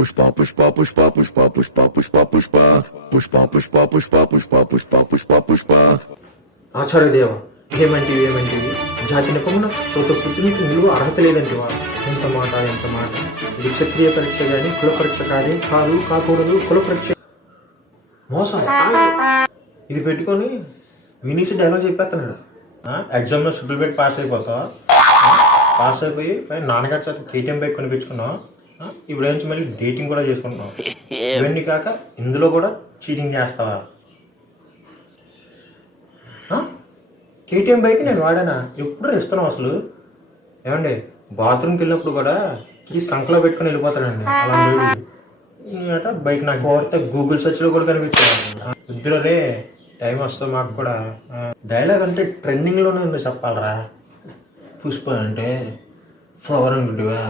పుష్ప పుష్ప పుష్ప పుష్ప పుష్ప పుష్ప పుష్ప పుష్ప పుష్ప పుష్ప పుష్ప పుష్ప పుష్ప పుష్ప. ఆచార్యదేవ, ఏమంటివి జాతి నిపమున సోత పుత్రునికి నిలువ అర్హత లేదంటివా? ఎంత మాట. ఇది క్షత్రియ పరీక్ష కానీ కుల పరీక్ష కాకూడదు. కుల పరీక్ష మోసం. ఇది పెట్టుకొని వినీసి డైలాగ్ చెప్పేస్తున్నాడు. ఎగ్జామ్లో ట్రిపుల్ బెట్ పాస్ అయిపోతావా? పాస్ అయిపోయి నాన్నగారి చేత కేటీఎం బైక్ కొనిపించుకున్నావు. ఇప్పుడు నుంచి మళ్ళీ డేటింగ్ కూడా చేసుకుంటున్నావు. ఇవన్నీ కాక ఇందులో కూడా చీటింగ్ చేస్తావా? కేటీఎం బైక్ నేను వాడానా? ఎప్పుడు ఇస్తున్నావు అసలు? ఏమండి, బాత్రూమ్కి వెళ్ళినప్పుడు కూడా ఈ సంకలో పెట్టుకుని వెళ్ళిపోతాడండి అలా బైక్. నాకు కోరితే గూగుల్ సెర్చ్లో కూడా కనిపించాను. ఇద్దరులే టైం వస్తుంది మాకు కూడా. డైలాగ్ అంటే ట్రెండింగ్లోనే ఉంది చెప్పాలరా. పుష్ప అంటే ఫ్లవర్ అనుకుంటువా?